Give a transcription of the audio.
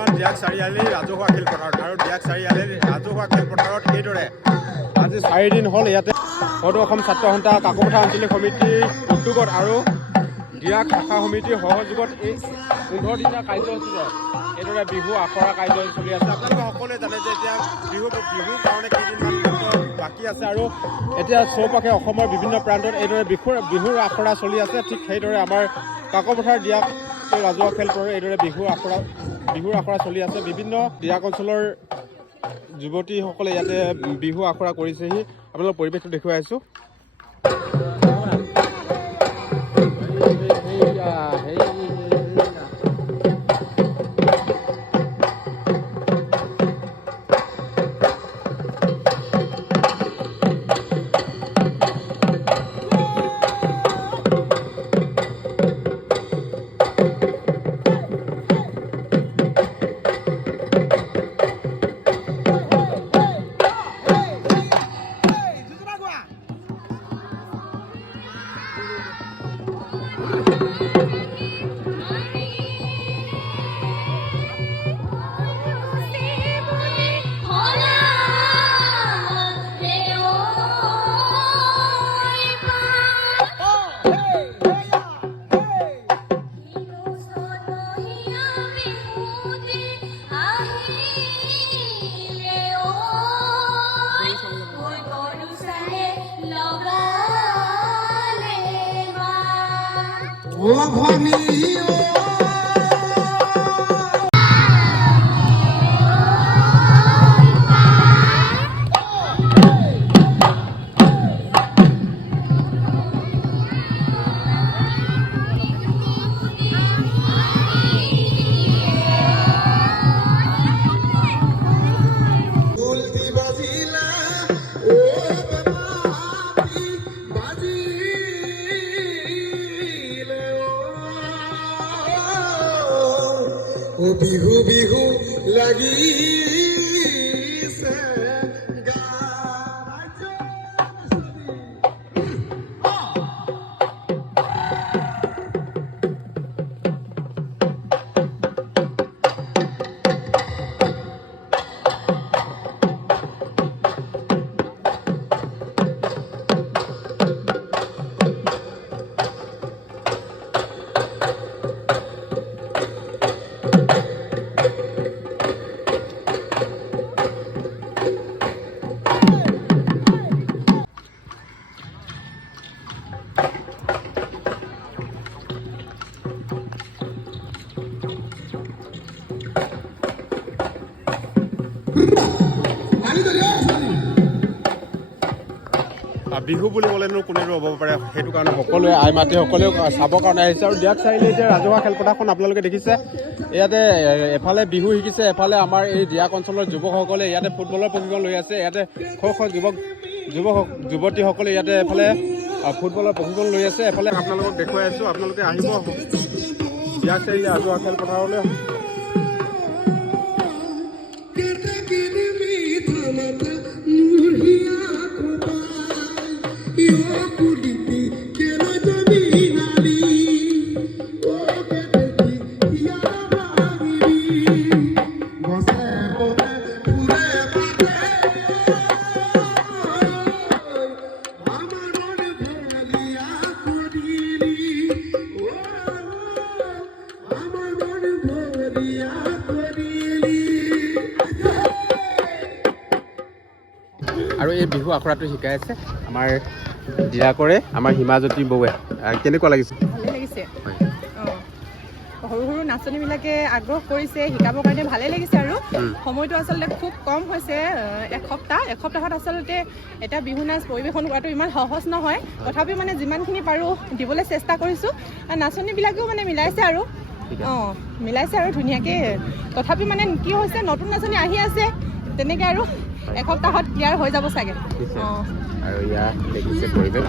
বৰ্তমান ডিয়াক চাৰিআলি ৰাজহুৱা খেলপথাৰত আৰু ডিয়াক চাৰিআলিৰ ৰাজহুৱা খেলপথাৰত এইদৰে আজি 4 দিন হ'ল ইয়াতে সদৌ অসম ছাত্ৰ সন্থা কাকপথাৰ আঞ্চলিক সমিতিৰ উদ্যোগত আৰু ডিয়াক শাখা সমিতিৰ সহযোগত এই 15 দিনীয়া কাৰ্যসূচীৰে এইদৰে বিহু আখৰা কাৰ্যসূচী চলি আছে। আপোনালোকে সকলোৱে জানে যে এতিয়া বিহুৰ কাৰণে কেইদিনমান বাকী আছে আৰু এতিয়া চৌপাশে অসমৰ বিভিন্ন প্ৰান্তত এইদৰে বিহুৰ আখৰা চলি আছে। ঠিক সেইদৰে আমাৰ কাকপথাৰ ডিয়াক ৰাজহুৱা খেলপথাৰত এইদৰে বিহুৰ আখৰা চলি আছে। বিভিন্ন ডিয়াক অঞ্চলৰ যুৱতীসকলে ইয়াতে বিহু আখৰা কৰিছেহি। আপোনালোকৰ পৰিৱেশটো দেখুৱাই আছো। বিহু বিহু লাগি বিহু বুলি ক'লেনো কোনে ৰ'ব পাৰে, সেইটো কাৰণে সকলোৱে আই মাতি সকলোৱে চাবৰ কাৰণে আহিছে। আৰু ডিয়াক চাৰিআলি এতিয়া ৰাজহুৱা খেলপথাৰখন আপোনালোকে দেখিছে। ইয়াতে এফালে বিহু শিকিছে, এফালে আমাৰ এই ডিয়াক অঞ্চলৰ যুৱকসকলে ইয়াতে ফুটবলৰ প্ৰশিক্ষণ লৈ আছে। ইয়াতে যুৱতীসকলে ইয়াতে এফালে ফুটবলৰ প্ৰশিক্ষণ লৈ আছে, এফালে আপোনালোকক দেখুৱাই আছোঁ। আপোনালোকে আহিব ডিয়াক চাৰিআলি ৰাজহুৱা খেলপথাৰলৈ। আৰু এই বিহু আখৰাটো শিকাই আছে আমাৰ ডিয়াকৰে আমাৰ হিমাজ্যোতি বৌৱে। কেনেকুৱা লাগিছে? ভালে লাগিছে। সৰু সৰু নাচনীবিলাকে আগ্ৰহ কৰিছে শিকাবৰ কাৰণে, ভালে লাগিছে। আৰু সময়টো আচলতে খুব কম হৈছে, এসপ্তাহত আচলতে এটা বিহু নাচ পৰিৱেশন কৰাটো ইমান সহজ নহয়। তথাপিও মানে যিমানখিনি পাৰোঁ দিবলৈ চেষ্টা কৰিছোঁ। নাচনীবিলাকেও মানে মিলাইছে আৰু ধুনীয়াকৈ। তথাপি মানে কি হৈছে, নতুন নাচনী আহি আছে, তেনেকৈ আৰু এসপ্তাহত ক্লিয়াৰ হৈ যাব চাগে। আৰু ইয়াৰ দেখিছে পৰিৱেশ